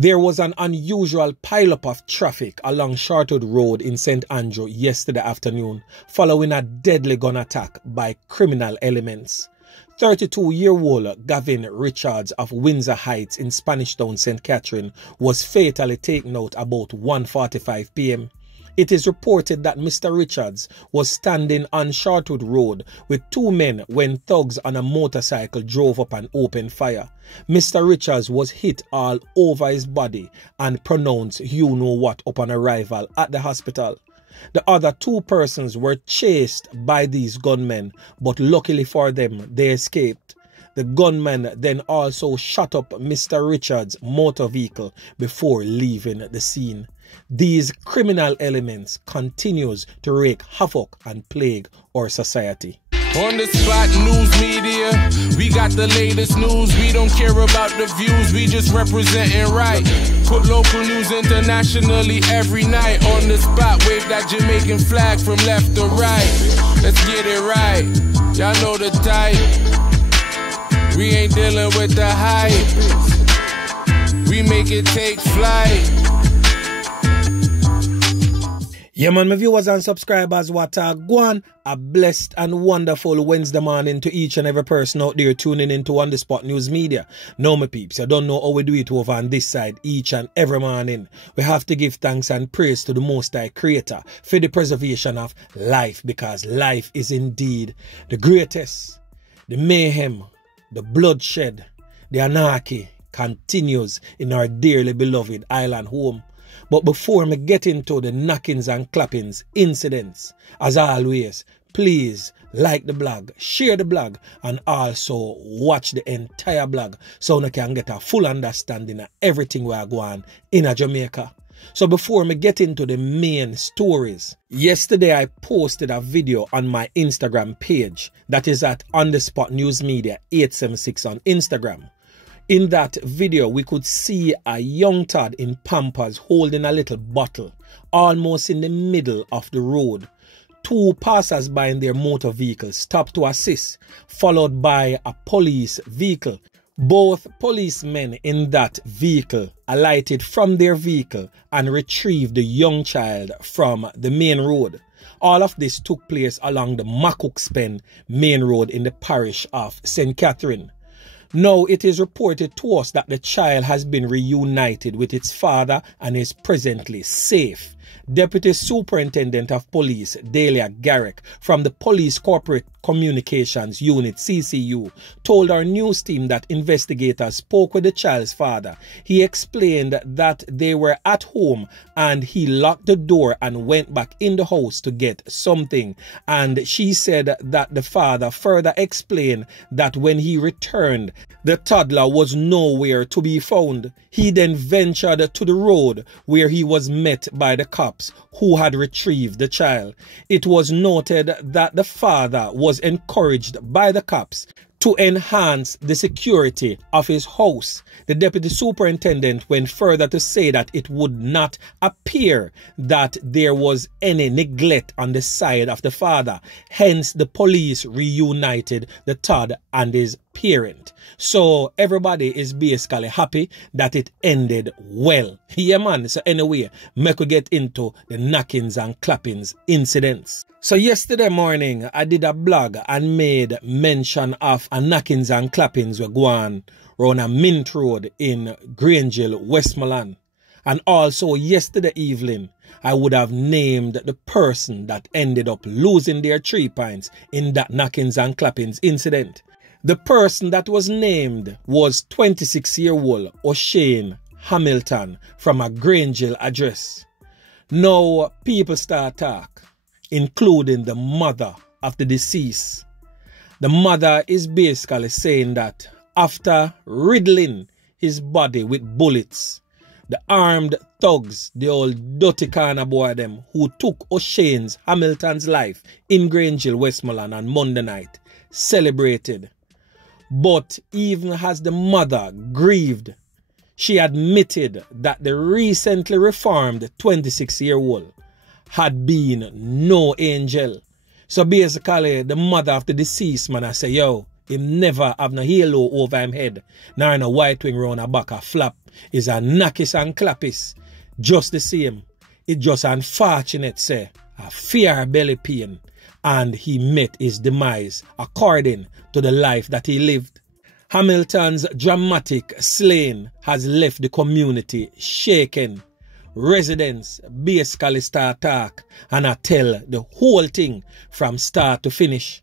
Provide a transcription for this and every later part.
There was an unusual pileup of traffic along Shortwood Road in St. Andrew yesterday afternoon following a deadly gun attack by criminal elements. 32-year-old Gavin Richards of Windsor Heights in Spanish Town, St. Catherine, was fatally taken out about 1:45 p.m. It is reported that Mr. Richards was standing on Shortwood Road with two men when thugs on a motorcycle drove up and opened fire. Mr. Richards was hit all over his body and pronounced you know what upon arrival at the hospital. The other two persons were chased by these gunmen, but luckily for them, they escaped. The gunmen then also shot up Mr. Richards' motor vehicle before leaving the scene. These criminal elements continues to wreak havoc and plague our society. On the spot news media, we got the latest news. We don't care about the views, we just representing right. Put local news internationally every night. On the spot, wave that Jamaican flag from left to right. Let's get it right, y'all know the type. We ain't dealing with the hype, we make it take flight. Yeah man, my viewers and subscribers, what a go on. A blessed and wonderful Wednesday morning to each and every person out there tuning into On The Spot News Media. Now my peeps, you don't know how we do it over on this side each and every morning. We have to give thanks and praise to the Most High Creator for the preservation of life, because life is indeed the greatest. The mayhem, the bloodshed, the anarchy continues in our dearly beloved island home. But before me get into the knockings and clappings incidents, as always, please like the blog, share the blog, and also watch the entire blog so you can get a full understanding of everything we are going in Jamaica. So before me get into the main stories, yesterday I posted a video on my Instagram page, that is at On The Spot News Media 876 on Instagram. In that video, we could see a young tad in Pampers holding a little bottle, almost in the middle of the road. Two passers-by in their motor vehicle stopped to assist, followed by a police vehicle. Both policemen in that vehicle alighted from their vehicle and retrieved the young child from the main road. All of this took place along the Macookspend main road in the parish of St. Catherine. Now, it is reported to us that the child has been reunited with its father and is presently safe. Deputy Superintendent of Police Delia Garrick from the Police Corporate Communications Unit CCU told our news team that investigators spoke with the child's father. He explained that they were at home and he locked the door and went back in the house to get something. And she said that the father further explained that when he returned, the toddler was nowhere to be found. He then ventured to the road where he was met by the cops who had retrieved the child. It was noted that the father was encouraged by the cops to enhance the security of his house. The deputy superintendent went further to say that it would not appear that there was any neglect on the side of the father. Hence, the police reunited the Todd and his parent. So everybody is basically happy that it ended well. Yeah man, so anyway, make we get into the knockings and clappings incidents. So yesterday morning, I did a blog and made mention of a knockings and clappings we go on around a Mint Road in Grangeville, Westmoreland. And also yesterday evening, I would have named the person that ended up losing their 3 points in that knockings and clappings incident. The person that was named was 26-year-old Oshane Hamilton from a Grangeville address. Now people start talk, including the mother of the deceased. The mother is basically saying that after riddling his body with bullets, the armed thugs, the old dirty corner boy them who took Oshane's Hamilton's life in Grangeville, Westmoreland on Monday night, celebrated. But even as the mother grieved, she admitted that the recently reformed 26-year-old had been no angel. So basically, the mother of the deceased man I say, yo, Him never have no halo over him head, nor no white wing round a back a flap. Is a knackis and clappis. Just the same. It just unfortunate, say, a fear belly pain, and he met his demise according to the life that he lived. Hamilton's dramatic slaying has left the community shaken. Residents basically start talk and I tell the whole thing from start to finish.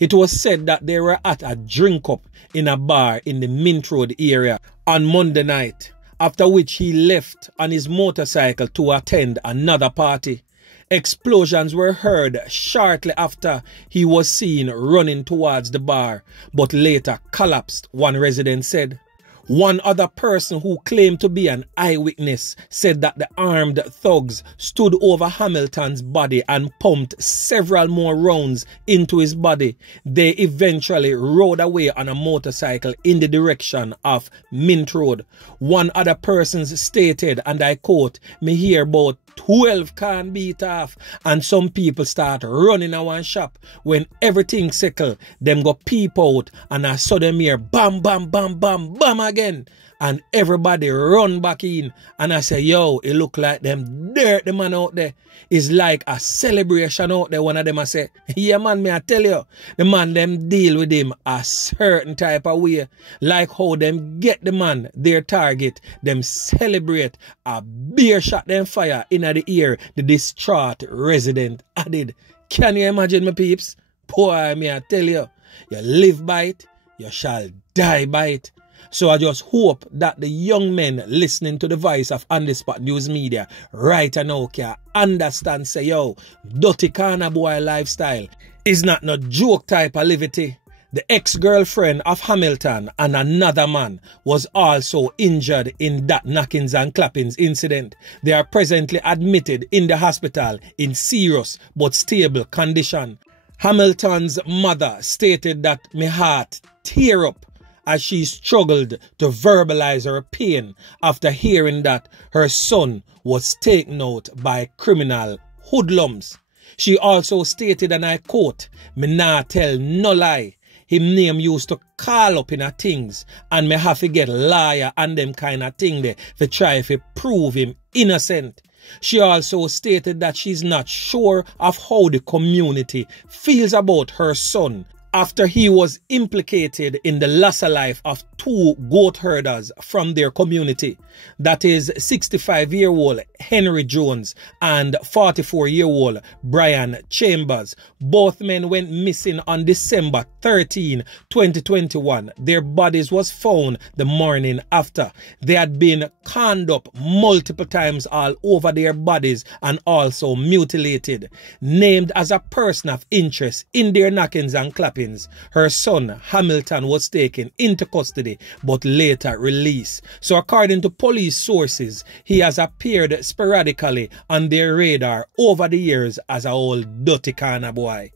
It was said that they were at a drink up in a bar in the Mint Road area on Monday night, after which he left on his motorcycle to attend another party. Explosions were heard shortly after he was seen running towards the bar, but later collapsed, one resident said. One other person who claimed to be an eyewitness said that the armed thugs stood over Hamilton's body and pumped several more rounds into his body. They eventually rode away on a motorcycle in the direction of Mint Road. One other person stated, and I quote, "Me hear about 12 can beat off and some people start running a one shop. When everything settle, them go peep out and I saw them here bam, bam, bam, bam, bam again. And everybody run back in and I say, yo, it look like them dirt the man out there. It's like a celebration out there. One of them I say, yeah man, me I tell you, the man them deal with him a certain type of way. Like how them get the man, their target, them celebrate a beer shot them fire in the ear, the distraught resident added. Can you imagine, my peeps? Boy, me I tell you, you live by it, you shall die by it. So I just hope that the young men listening to the voice of On The Spot News Media right now can understand, say, yo, dirty corner boy lifestyle is not no joke type of livity. The ex-girlfriend of Hamilton and another man was also injured in that knockings and clappings incident. They are presently admitted in the hospital in serious but stable condition. Hamilton's mother stated that my heart tear up as she struggled to verbalize her pain after hearing that her son was taken out by criminal hoodlums. She also stated, and I quote, "Me nah tell no lie. Him name used to call up in a things and me have to get lawyer and them kind of thing there to try to prove him innocent." She also stated that she's not sure of how the community feels about her son after he was implicated in the loss of life of two goat herders from their community. That is 65-year-old Henry Jones and 44-year-old Brian Chambers. Both men went missing on December 13, 2021. Their bodies was found the morning after. They had been conned up multiple times all over their bodies and also mutilated. Named as a person of interest in their knockings and clappings, her son Hamilton was taken into custody but later released. So according to police sources, he has appeared sporadically on their radar over the years as a old dirty corner boy.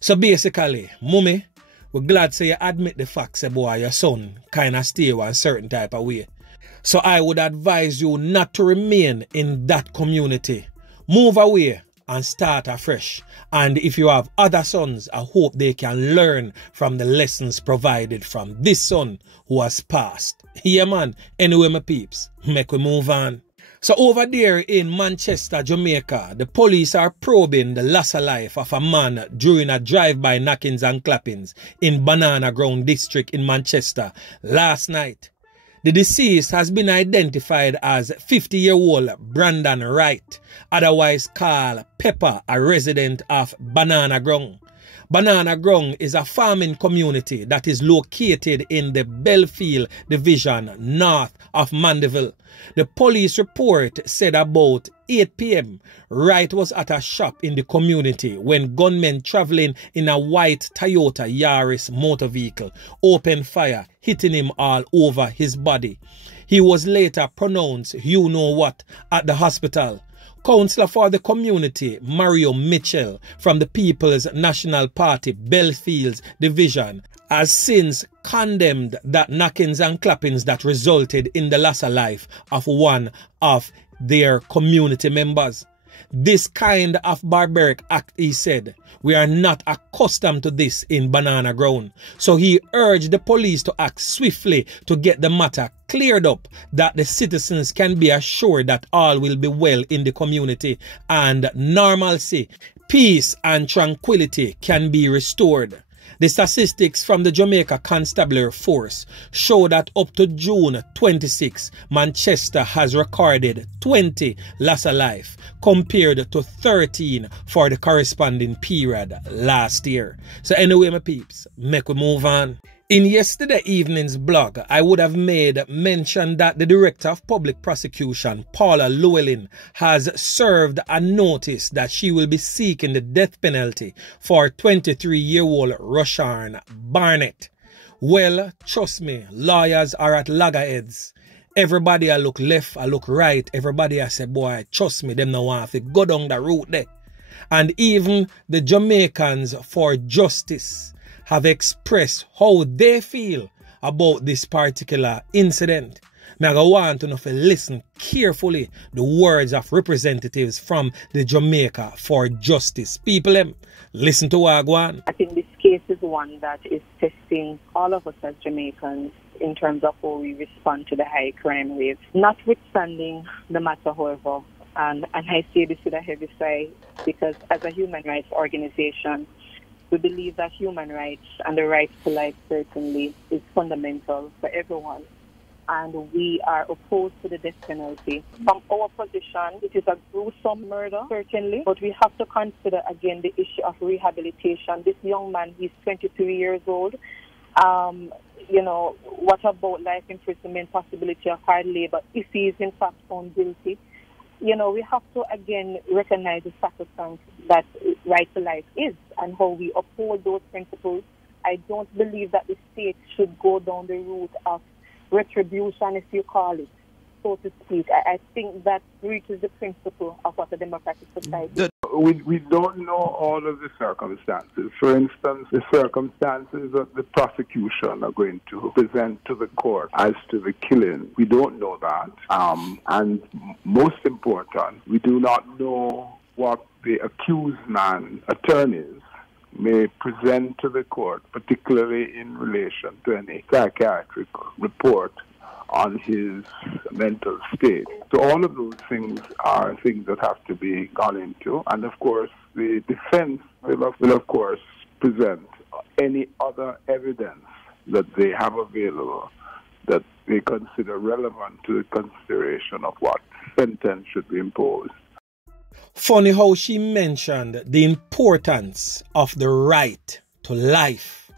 So basically, mummy, we're glad to you admit the fact, say boy, your son kinda stay one certain type of way. So I would advise you not to remain in that community. Move away and start afresh. And if you have other sons, I hope they can learn from the lessons provided from this son who has passed. Yeah man, anyway my peeps, make we move on. So over there in Manchester, Jamaica, the police are probing the loss of life of a man during a drive-by knockings and clappings in Banana Ground district in Manchester last night. The deceased has been identified as 50-year-old Brandon Wright, otherwise called Peppa, a resident of Banana Ground. Banana Ground is a farming community that is located in the Belfield division north of Mandeville. The police report said about 8 p.m. Wright was at a shop in the community when gunmen traveling in a white Toyota Yaris motor vehicle opened fire, hitting him all over his body. He was later pronounced you know what at the hospital. Councillor for the community, Mario Mitchell, from the People's National Party Belfield's division, has since condemned that knockings and clappings that resulted in the loss of life of one of their community members. This kind of barbaric act, he said, we are not accustomed to this in Banana Ground. So he urged the police to act swiftly to get the matter cleared up, that the citizens can be assured that all will be well in the community and normalcy, peace and tranquility can be restored. The statistics from the Jamaica Constabulary Force show that up to June 26, Manchester has recorded 20 loss of life compared to 13 for the corresponding period last year. So anyway, my peeps, make we move on. In yesterday evening's blog, I would have made mention that the Director of Public Prosecution, Paula Llewellyn, has served a notice that she will be seeking the death penalty for 23-year-old Oshane Barnett. Well, trust me, lawyers are at loggerheads. Everybody I look left, I look right. Everybody I say, boy, trust me, them no want to go down the route there. And even the Jamaicans for Justice have expressed how they feel about this particular incident. I want to know if you listen carefully the words of representatives from the Jamaica for Justice. People, listen to what I want. I think this case is one that is testing all of us as Jamaicans in terms of how we respond to the high crime wave. Notwithstanding the matter, however, and I say this with a heavy sigh, because as a human rights organization, we believe that human rights and the right to life certainly is fundamental for everyone. And we are opposed to the death penalty. From our position, it is a gruesome murder, certainly, but we have to consider again the issue of rehabilitation. This young man, he's 23 years old. You know, what about life imprisonment, possibility of hard labor if he is in fact found guilty? You know, we have to again recognize the sacrosanct that right to life is and how we uphold those principles. I don't believe that the state should go down the route of retribution, if you call it, so to speak. I think that breaches the principle of what a democratic society is. We don't know all of the circumstances. For instance, the circumstances that the prosecution are going to present to the court as to the killing, we don't know that. And most important, we do not know what the accused man's attorneys may present to the court, particularly in relation to any psychiatric report on his mental state. So all of those things are things that have to be gone into. And of course, the defense will of course present any other evidence that they have available that they consider relevant to the consideration of what sentence should be imposed. Funny how she mentioned the importance of the right to life.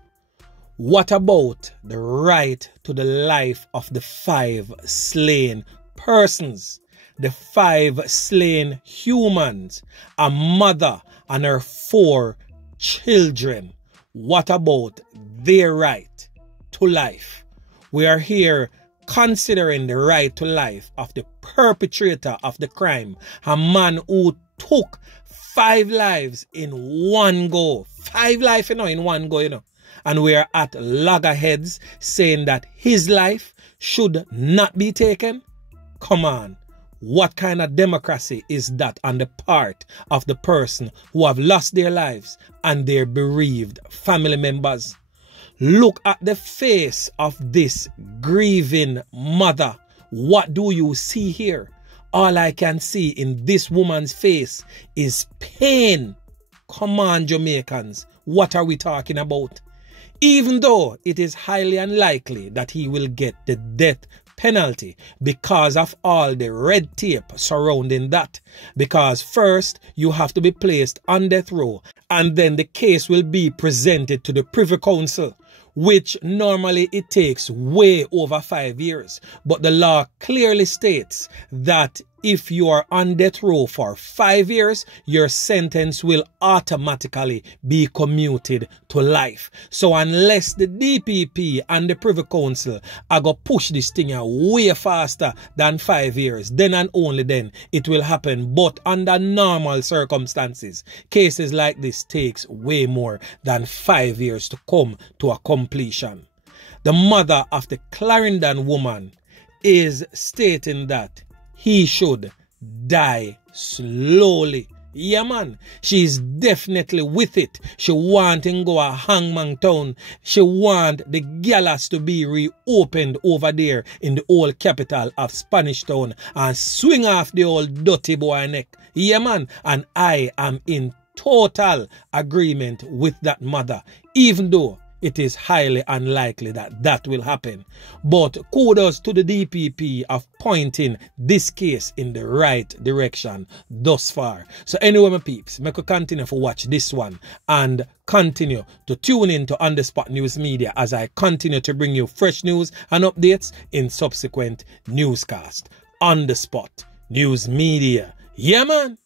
What about the right to the life of the 5 slain persons? The 5 slain humans, a mother and her 4 children. What about their right to life? We are here considering the right to life of the perpetrator of the crime, a man who took 5 lives in one go. 5 lives, in one go, And we are at loggerheads saying that his life should not be taken. Come on. What kind of democracy is that on the part of the person who have lost their lives and their bereaved family members? Look at the face of this grieving mother. What do you see here? All I can see in this woman's face is pain. Come on, Jamaicans. What are we talking about? Even though it is highly unlikely that he will get the death penalty because of all the red tape surrounding that. Because first, you have to be placed on death row, and then the case will be presented to the Privy Council, which normally it takes way over 5 years. But the law clearly states that if you are on death row for 5 years, your sentence will automatically be commuted to life. So unless the DPP and the Privy Council are going to push this thing way faster than 5 years, then and only then it will happen. But under normal circumstances, cases like this takes way more than 5 years to come to a completion. The mother of the Clarendon woman is stating that he should die slowly. Yeah, man. She's definitely with it. She want to go a Hangman Town. She want the galas to be reopened over there in the old capital of Spanish Town and swing off the old dirty boy neck. Yeah, man. And I am in total agreement with that mother, even though it is highly unlikely that that will happen. But kudos to the DPP of pointing this case in the right direction thus far. So anyway, my peeps, make a continue to watch this one and continue to tune in to On The Spot News Media as I continue to bring you fresh news and updates in subsequent newscasts. On The Spot News Media. Yeah, man.